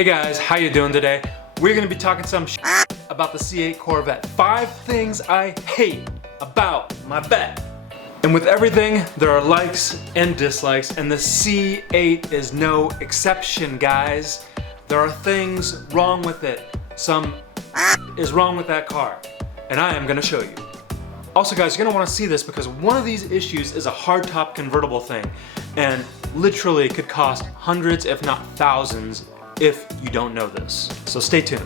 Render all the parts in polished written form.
Hey guys, how you doing today? We're gonna be talking some about the C8 Corvette. 5 things I hate about my bet. And with everything, there are likes and dislikes, and the C8 is no exception, guys. There are things wrong with it. Some is wrong with that car, and I am gonna show you. Also guys, you're gonna wanna see this because one of these issues is a hardtop convertible thing, and literally could cost hundreds, if not thousands, if you don't know this. So stay tuned.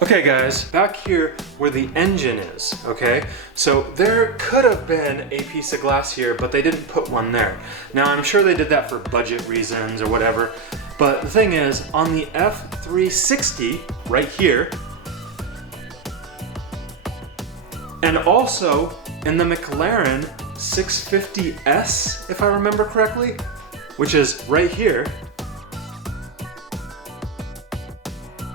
Okay guys, back here where the engine is, okay? So there could have been a piece of glass here, but they didn't put one there. Now I'm sure they did that for budget reasons or whatever, but the thing is, on the F360, right here, and also in the McLaren 650S, if I remember correctly, which is right here,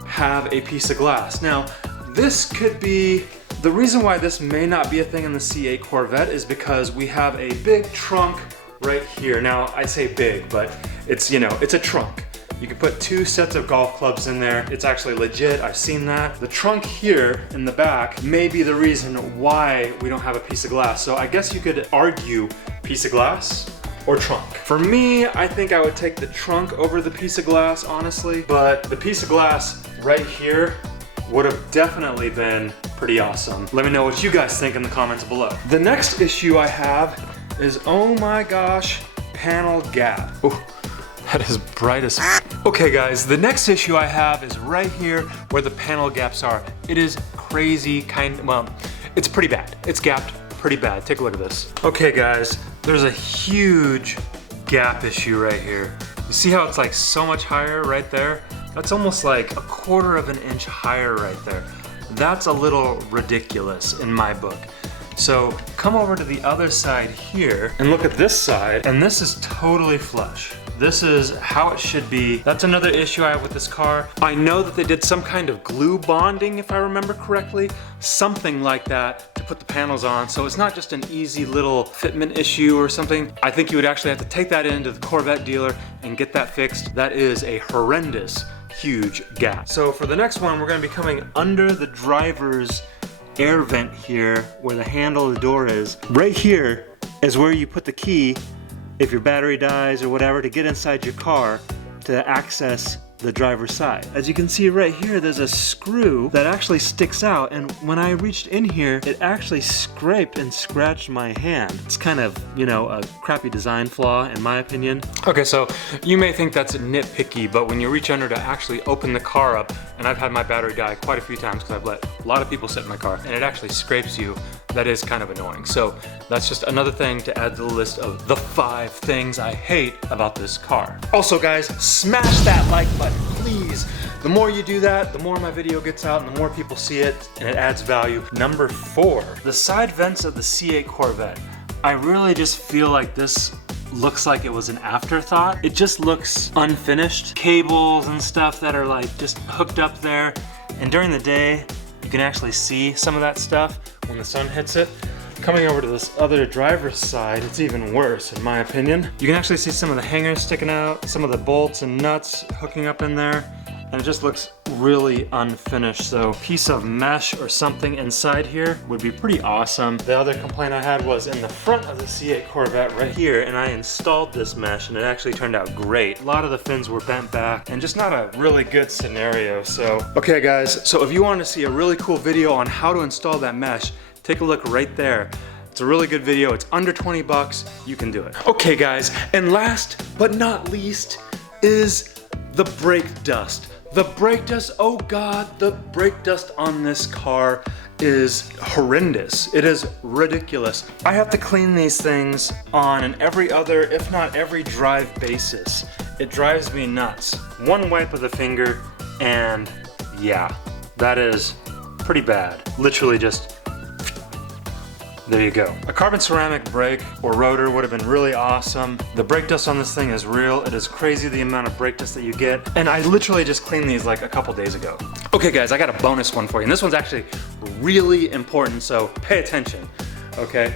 have a piece of glass. Now, this could be, the reason why this may not be a thing in the C8 Corvette is because we have a big trunk right here. Now, I say big, but it's, you know, it's a trunk. You can put 2 sets of golf clubs in there. It's actually legit, I've seen that. The trunk here in the back may be the reason why we don't have a piece of glass. So I guess you could argue piece of glass or trunk. For me, I think I would take the trunk over the piece of glass, honestly, but the piece of glass right here would have definitely been pretty awesome. Let me know what you guys think in the comments below. The next issue I have is, oh my gosh, panel gap. Ooh, that is bright as Okay guys, the next issue I have is right here where the panel gaps are. It is crazy well, it's pretty bad. It's gapped pretty bad. Take a look at this. Okay guys, there's a huge gap issue right here. You see how it's like so much higher right there? That's almost like a 1/4 of an inch higher right there. That's a little ridiculous in my book. So come over to the other side here and look at this side, and this is totally flush. This is how it should be. That's another issue I have with this car. I know that they did some kind of glue bonding, if I remember correctly, something like that to put the panels on. So it's not just an easy little fitment issue or something. I think you would actually have to take that into the Corvette dealer and get that fixed. That is a horrendous, huge gap. So for the next one, we're gonna be coming under the driver's air vent here where the handle of the door is. Right here is where you put the key if your battery dies or whatever to get inside your car to access the driver's side. As you can see right here, there's a screw that actually sticks out, and when I reached in here, it actually scraped and scratched my hand. It's kind of, you know, a crappy design flaw in my opinion. Okay, so you may think that's nitpicky, but when you reach under to actually open the car up, and I've had my battery die quite a few times because I've let a lot of people sit in my car, and it actually scrapes you, that is kind of annoying. So that's just another thing to add to the list of the 5 things I hate about this car. Also guys, smash that like button, please. The more you do that, the more my video gets out and the more people see it, and it adds value. Number 4, the side vents of the C8 Corvette. I really just feel like this looks like it was an afterthought. It just looks unfinished. Cables and stuff that are like just hooked up there, and during the day, you can actually see some of that stuff when the sun hits it. Coming over to this other driver's side, it's even worse in my opinion. You can actually see some of the hangers sticking out, some of the bolts and nuts hooking up in there, and it just looks really unfinished. So a piece of mesh or something inside here would be pretty awesome. The other complaint I had was in the front of the C8 Corvette right here, and I installed this mesh and it actually turned out great. A lot of the fins were bent back and just not a really good scenario. So, okay guys, so if you want to see a really cool video on how to install that mesh, take a look right there. It's a really good video. It's under 20 bucks. You can do it. Okay guys, and last but not least is the brake dust. The brake dust, oh God, the brake dust on this car is horrendous. It is ridiculous. I have to clean these things on an every other, if not every drive basis. It drives me nuts. One wipe of the finger and yeah, that is pretty bad. Literally just there you go. A carbon ceramic brake or rotor would have been really awesome. The brake dust on this thing is real. It is crazy the amount of brake dust that you get. And I literally just cleaned these like a couple days ago. Okay guys, I got a bonus one for you. And this one's actually really important, so pay attention, okay?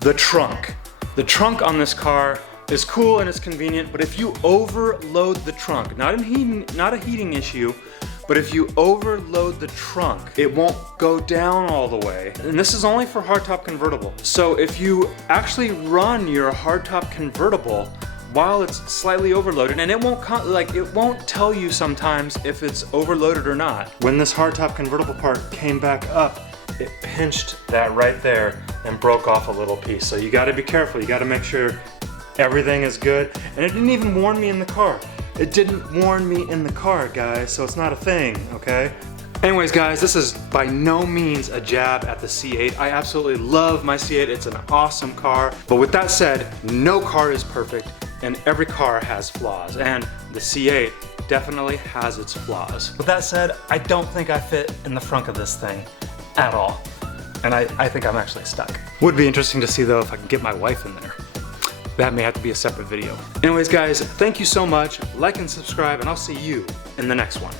The trunk. The trunk on this car is cool and it's convenient, but if you overload the trunk, not a heating issue, but if you overload the trunk, it won't go down all the way. And this is only for hardtop convertible. So if you actually run your hardtop convertible while it's slightly overloaded, and it won't tell you sometimes if it's overloaded or not. When this hardtop convertible part came back up, it pinched that right there and broke off a little piece. So you gotta be careful, you gotta make sure everything is good. And it didn't even warn me in the car. It didn't warn me in the car, guys, so it's not a thing, okay? Anyways, guys, this is by no means a jab at the C8. I absolutely love my C8, it's an awesome car. But with that said, no car is perfect, and every car has flaws, and the C8 definitely has its flaws. With that said, I don't think I fit in the front of this thing at all. And I think I'm actually stuck. Would be interesting to see though if I can get my wife in there. That may have to be a separate video. Anyways, guys, thank you so much. Like and subscribe, and I'll see you in the next one.